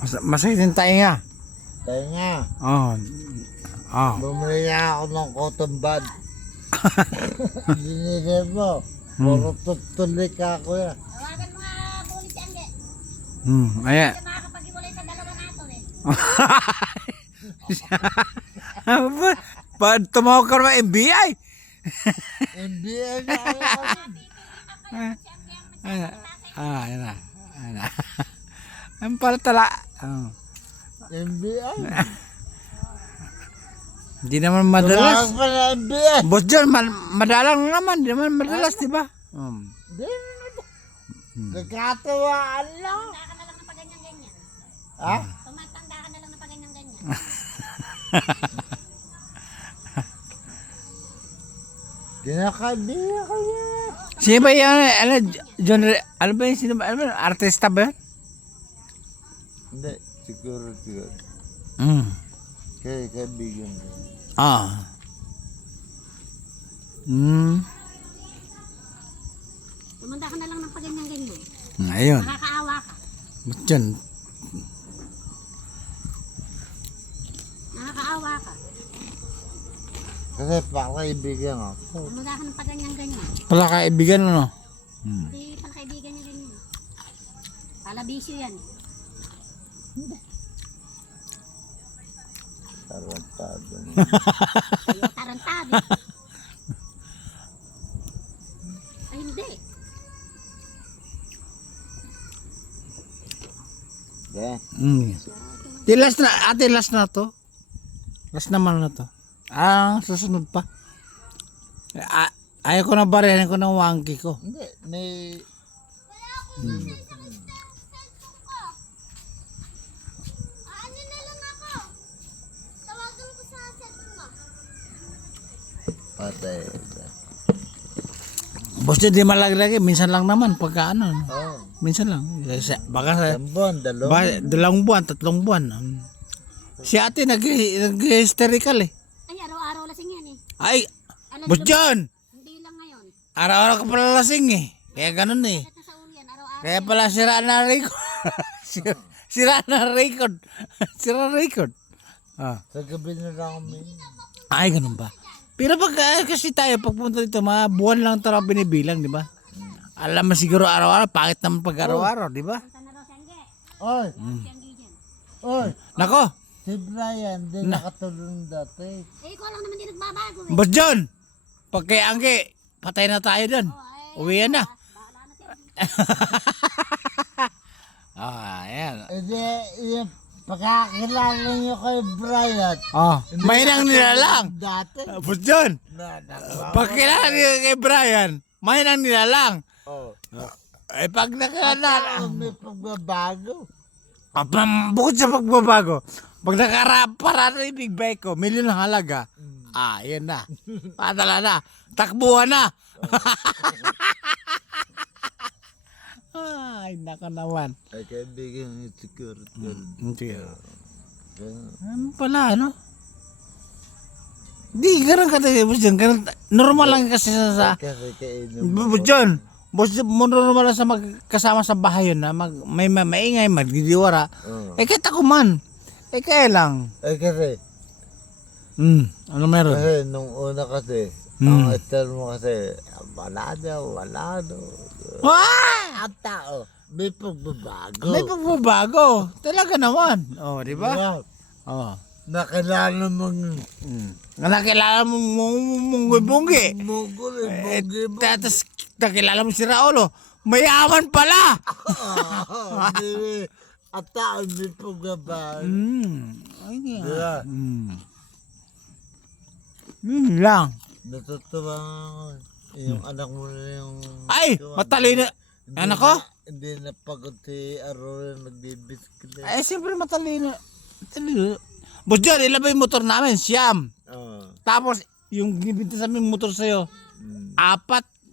Masakit yung tainga. Tainga. Oh. Oh. Bumili nga ako ng cotton bud. Dinigay mo. Puro tutulik ako yan. Tawagan mo nga pulis yan, de. Ayan. Kasi makakapag-iwalay sa dalawa nato, eh. Tumawag ka naman FBI. NBA na ako. Ayan na. Ayan na. Ang palatala. NBA? Hindi naman madalas. Tumawag pa na NBA. Boss John, madalang naman. Hindi naman madalas, di ba? Hindi naman. Nagkatawaan lang. Tumanda ka na lang na paganyan-ganyan. Ha? Tumatanda ka na lang na paganyan-ganyan. Kinakadiya ka yan. Sino ba yan? John, ano ba yung sino ba? Ano ba? Artista ba yan? Hindi. Siguro. Kaya kaibigan ko. Tumanda ka na lang ng paganyan-ganyan. Ayun. Nakakaawa ka. Boss John. Nakakaawa ka. Kasi pakaibigan ako. Tumanda ka ng paganyan-ganyan. Pala kaibigan ano? Hindi pala kaibigan niya ganyan. Palabisyo yan. Tarantado. Ayaw tarantado. Ay, hindi. Yeah. Di last na, ate last na to. Last naman na to. Susunod pa. Ayaw ko na barihan ko ng wangki ko. Hindi. May... Ano na lang ako? Tawagan ko sa cellphone mo. Patay. Boss John, di malagi-lagi. Minsan lang naman. Pagka ano. Oh. Minsan lang. Baka sa... Tambon, dalawang. 2 buwan, 3 buwan. Si ate nag-hysterical eh. Ay, araw-araw lasing yan eh. Ay, Alam Boss mo, John! hindi lang ngayon. Araw-araw ka pala lasing eh. Kaya ganun eh. Bakit na sa ulo yan? Araw-araw. Kaya pala sira na record. Sira na record. Sira na record. Sa gabi na lang kami. Ay, ganun ba? Pero pag kasi tayo, pagpunta dito, mga buwan lang talaga binibilang, di ba? Alam mo siguro araw-araw, pangit naman pag araw-araw, di ba? Punta na raw siyangge. Oy! Siyangge dyan. Oy! Nako, Si Brian, di nakatulong dati. Eh, ikaw lang naman din nagbabago eh. Boss John, pag kay Angge, patay na tayo dun. Uwian na. Bahala na siya. Ayan. Hindi, yung pagkakilala niyo kay Brian. May nang nilalang. Dati. Boss John, Na, pag kilala niyo kay Brian, may nang nilalang. Oh. Eh pag nakilala, May pagbabago. bukod sa pagbabago, pag nakaraparaan yung big bike ko, milyon ang halaga. Yan na. Padala na. Takbuhan na. Ay, naka naman. Ay, kaibigan yung security. Ano pala, ano? Di, ganun ka tayo, Boss John. Normal lang kasi sa... Kasi kainom. Boss John, normal lang sa magkasama sa bahay yun na may maingay, magdidiwara. Eh, kahit ako man. Eh, kaya lang. Ay, kasi, Ano meron? kasi nung una kasi, ang style mo kasi, wala daw. Ah! Ang tao, may pagbabago. May pagbabago. Talaga naman. Di ba? Diba? Nakilala mong Nakilala mo munggoy-bunggi. mugol Tapos nakilala mo si Raulo. Mayaman pala. At tao, may pagbabago. Ay, Diba? Yun lang. Natutuwa ako. Yung anak mo na yung... Ay, matalino. Anak ko? Hindi na pagod si Aurora nagbibiskit. Ay, siyempre matalino. Boss John, ilan ba yung motor namin? Siyam. Tapos, yung binibinta sa amin motor sa'yo, 4,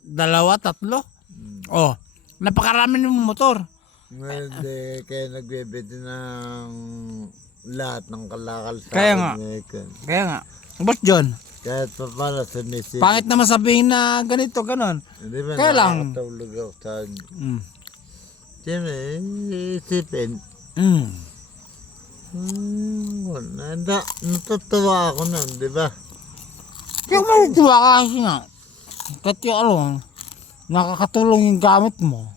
2, 3. Napakarami ng motor. Ngayon, kaya nagbibenta ng lahat ng kalakal sa Kaya nga. Kaya nga. Boss John, Kahit pa para sa message. pangit naman sabihin na ganito, ganon. Hindi ba Kaya lang. nakakatulog ako sa... Siyempre, isipin. Natutuwa ako nun, di ba? Kaya malituwa ka kasi nga. Kahit yung ano, nakakatulong yung gamit mo.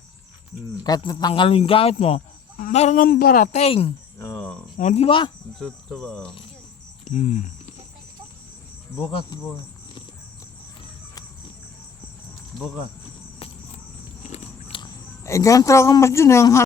Kahit natanggal yung gamit mo, mayroon ng parating. Oo. O, di ba? Natutuwa ako. Bukas. Eh, ganun talaga mas dyan yung